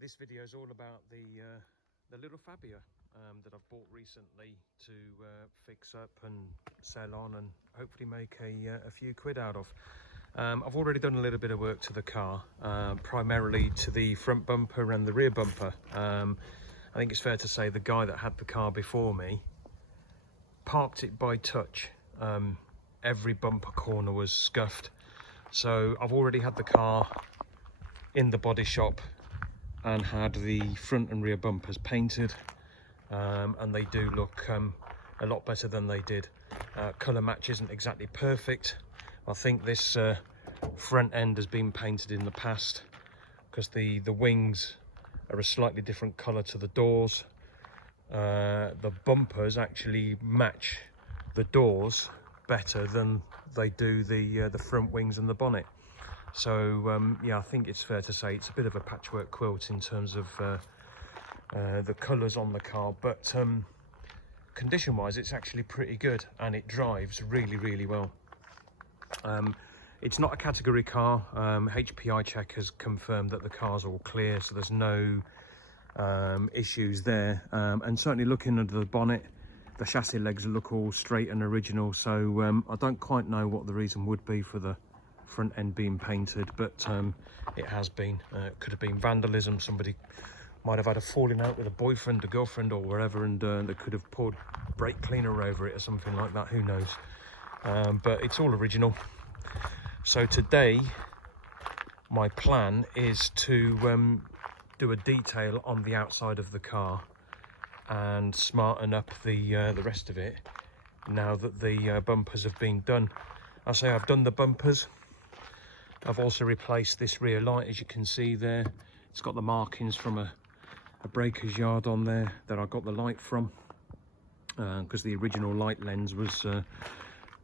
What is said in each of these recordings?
This video is all about the little Fabia that I've bought recently to fix up and sell on and hopefully make a few quid out of. I've already done a little bit of work to the car, primarily to the front bumper and the rear bumper. I think it's fair to say the guy that had the car before me parked it by touch. Every bumper corner was scuffed. So I've already had the car in the body shop and had the front and rear bumpers painted, and they do look a lot better than they did. Colour match isn't exactly perfect. I think this front end has been painted in the past because the wings are a slightly different colour to the doors. The bumpers actually match the doors better than they do the front wings and the bonnet. So yeah, I think it's fair to say it's a bit of a patchwork quilt in terms of the colours on the car, but condition wise it's actually pretty good and it drives really well. It's not a category car. HPI check has confirmed that the car's all clear, so there's no issues there, and certainly looking under the bonnet, the chassis legs look all straight and original, so I don't quite know what the reason would be for the front end being painted, but it has been. It could have been vandalism. Somebody might have had a falling out with a boyfriend, a girlfriend or wherever, and they could have poured brake cleaner over it or something like that, who knows. But it's all original. So today my plan is to do a detail on the outside of the car and smarten up the rest of it now that the bumpers have been done. I say I've done the bumpers. I've also replaced this rear light, as you can see there. It's got the markings from a breaker's yard on there that I got the light from, because the original light lens was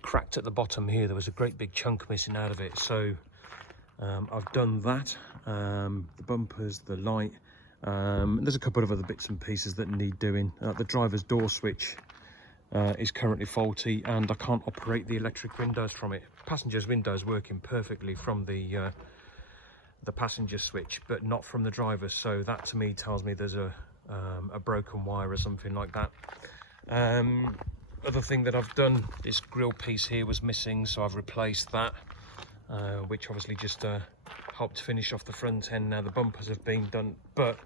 cracked at the bottom here. There was a great big chunk missing out of it. So I've done that, the bumpers, the light. There's a couple of other bits and pieces that need doing. The driver's door switch is currently faulty and I can't operate the electric windows from it. Passenger's windows working perfectly from the passenger switch, but not from the driver's, so that to me tells me there's a broken wire or something like that. Other thing that I've done, this grill piece here was missing, so I've replaced that, which obviously just helped finish off the front end. Now the bumpers have been done, but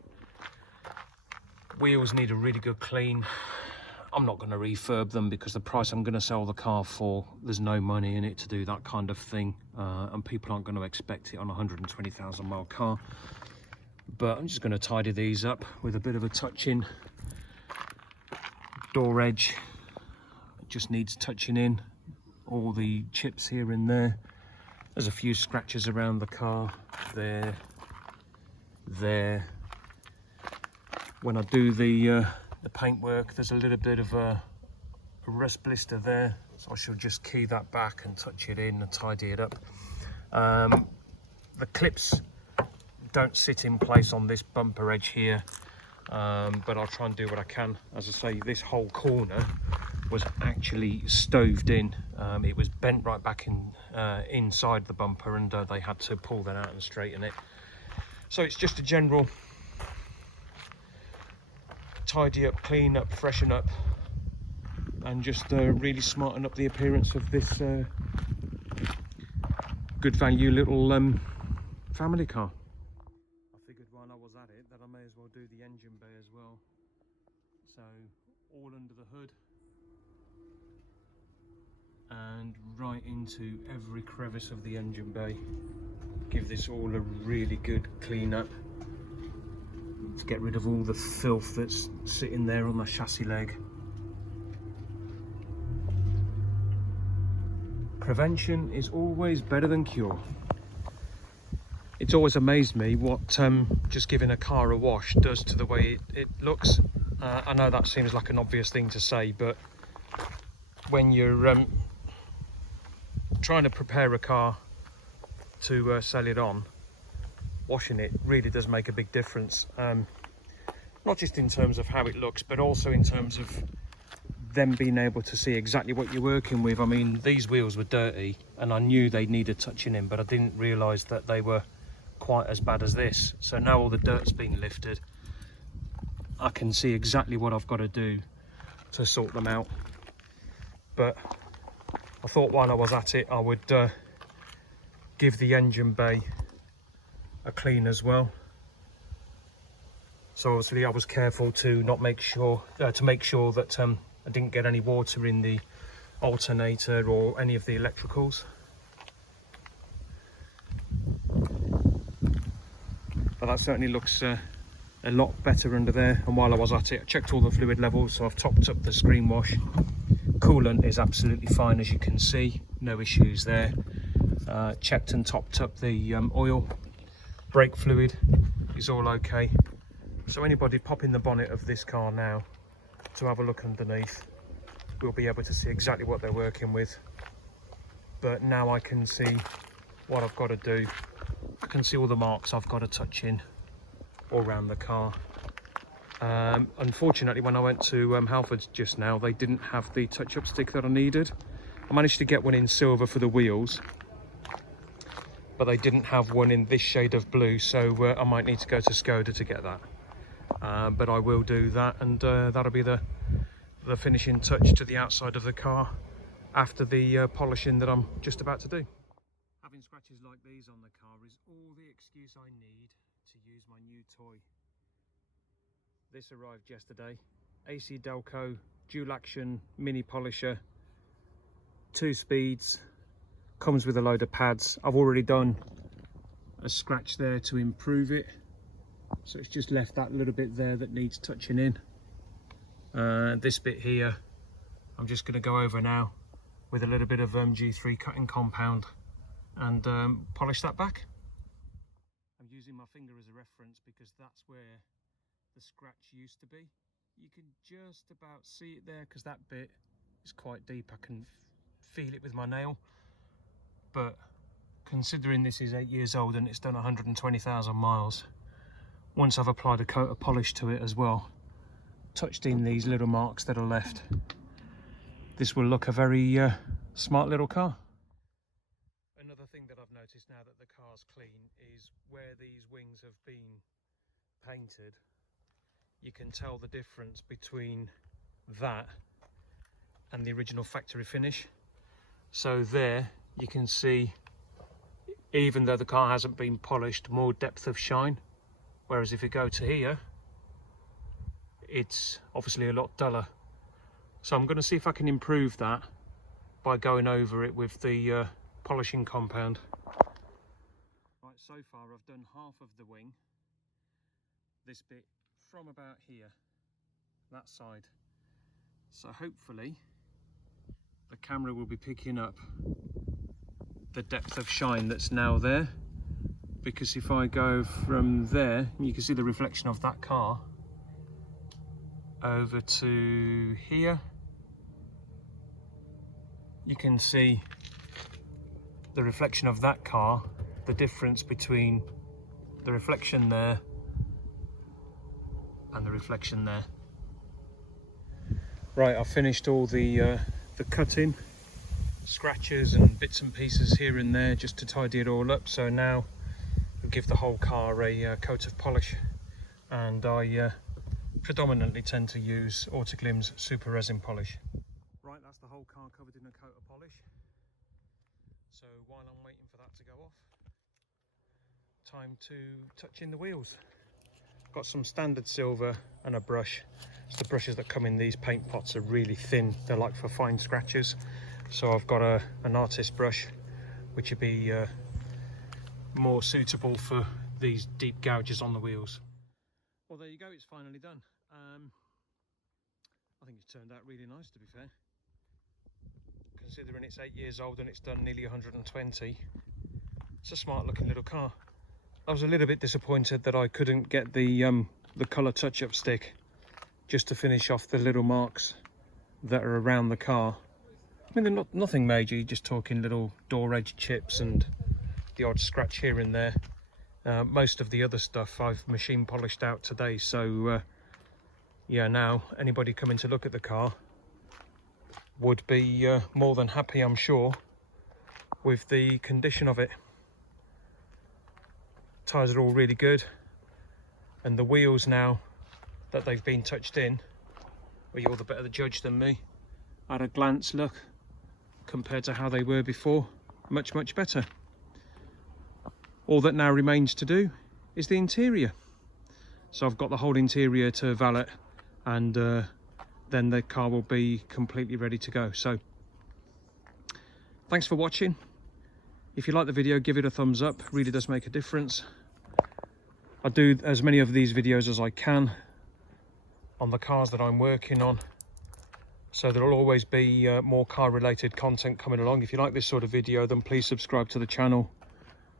wheels need a really good clean. I'm not going to refurb them because the price I'm going to sell the car for, there's no money in it to do that kind of thing, and people aren't going to expect it on a 120,000 mile car. But I'm just going to tidy these up with a bit of a touch in. Door edge just needs touching in, all the chips here and there. There's a few scratches around the car, there. When I do the paintwork, there's a little bit of a rust blister there, so I shall just key that back and touch it in and tidy it up. The clips don't sit in place on this bumper edge here, but I'll try and do what I can. As I say, this whole corner was actually stoved in. It was bent right back in inside the bumper, and they had to pull that out and straighten it. So it's just a general tidy up, clean up, freshen up, and just really smarten up the appearance of this good value little family car. I figured while I was at it that I may as well do the engine bay as well. So all under the hood and right into every crevice of the engine bay. Give this all a really good clean up to get rid of all the filth that's sitting there on the chassis leg. Prevention is always better than cure. It's always amazed me what just giving a car a wash does to the way it looks. I know that seems like an obvious thing to say, but when you're trying to prepare a car to sell it on, washing it really does make a big difference. Not just in terms of how it looks, but also in terms of them being able to see exactly what you're working with. I mean, these wheels were dirty and I knew they needed touching in, but I didn't realise that they were quite as bad as this. So now all the dirt's been lifted, I can see exactly what I've got to do to sort them out. But I thought while I was at it, I would give the engine bay a clean as well. So obviously I was careful to make sure that I didn't get any water in the alternator or any of the electricals. But that certainly looks a lot better under there. And while I was at it, I checked all the fluid levels, so I've topped up the screen wash. Coolant is absolutely fine, as you can see, no issues there. Checked and topped up the oil. Brake fluid is all okay. So anybody popping the bonnet of this car now to have a look underneath will be able to see exactly what they're working with. But now I can see what I've got to do. I can see all the marks I've got to touch in all around the car. Unfortunately, when I went to Halfords just now, they didn't have the touch-up stick that I needed. I managed to get one in silver for the wheels, but they didn't have one in this shade of blue, so I might need to go to Skoda to get that. But I will do that, and that'll be the finishing touch to the outside of the car after the polishing that I'm just about to do. Having scratches like these on the car is all the excuse I need to use my new toy. This arrived yesterday. AC Delco dual action mini polisher, 2 speeds, comes with a load of pads. I've already done a scratch there to improve it, so it's just left that little bit there that needs touching in. This bit here I'm just going to go over now with a little bit of G3 cutting compound and polish that back. I'm using my finger as a reference because that's where the scratch used to be. You can just about see it there because that bit is quite deep. I can feel it with my nail, but considering this is 8 years old and it's done 120,000 miles, once I've applied a coat of polish to it as well, touched in these little marks that are left, this will look a very smart little car. Another thing that I've noticed now that the car's clean is where these wings have been painted, you can tell the difference between that and the original factory finish. So there you can see, even though the car hasn't been polished, more depth of shine, whereas if you go to here, it's obviously a lot duller. So I'm going to see if I can improve that by going over it with the polishing compound. Right, so far I've done half of the wing, this bit from about here, that side. So hopefully the camera will be picking up the depth of shine that's now there, because if I go from there, you can see the reflection of that car over to here, you can see the reflection of that car, the difference between the reflection there and the reflection there. Right, I've finished all the cutting, scratches and bits and pieces here and there just to tidy it all up. So now I'll give the whole car a coat of polish, and I predominantly tend to use Autoglym's Super Resin Polish. Right, that's the whole car covered in a coat of polish. So while I'm waiting for that to go off, time to touch in the wheels. Got some standard silver and a brush. The brushes that come in these paint pots are really thin, they're like for fine scratches. So I've got an artist brush, which would be more suitable for these deep gouges on the wheels. Well, there you go, it's finally done. I think it's turned out really nice, to be fair. Considering it's 8 years old and it's done nearly 120, it's a smart looking little car. I was a little bit disappointed that I couldn't get the colour touch-up stick just to finish off the little marks that are around the car. I mean, they're not nothing major, you're just talking little door edge chips and the odd scratch here and there. Most of the other stuff I've machine polished out today, so yeah, now anybody coming to look at the car would be more than happy, I'm sure, with the condition of it. Tyres are all really good, and the wheels now that they've been touched in, well, you're the better judge than me. At a glance look, compared to how they were before, much better. All that now remains to do is the interior. So I've got the whole interior to valet, and then the car will be completely ready to go. So thanks for watching. If you like the video, give it a thumbs up, really does make a difference. I do as many of these videos as I can on the cars that I'm working on, so there'll always be more car related content coming along. If you like this sort of video, then please subscribe to the channel,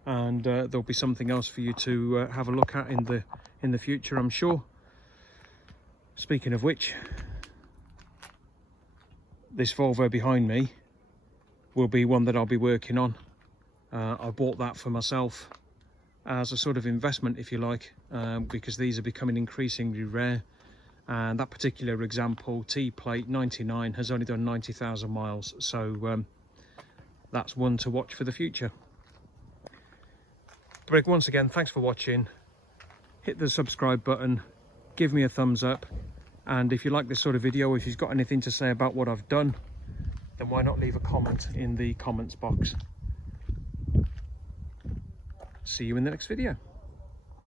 and there'll be something else for you to have a look at in the future, I'm sure. Speaking of which, this Volvo behind me will be one that I'll be working on. I bought that for myself as a sort of investment, if you like, because these are becoming increasingly rare. And that particular example, T-plate 99, has only done 90,000 miles. So that's one to watch for the future. But once again, thanks for watching. Hit the subscribe button, give me a thumbs up. And if you like this sort of video, if you've got anything to say about what I've done, then why not leave a comment in the comments box. See you in the next video.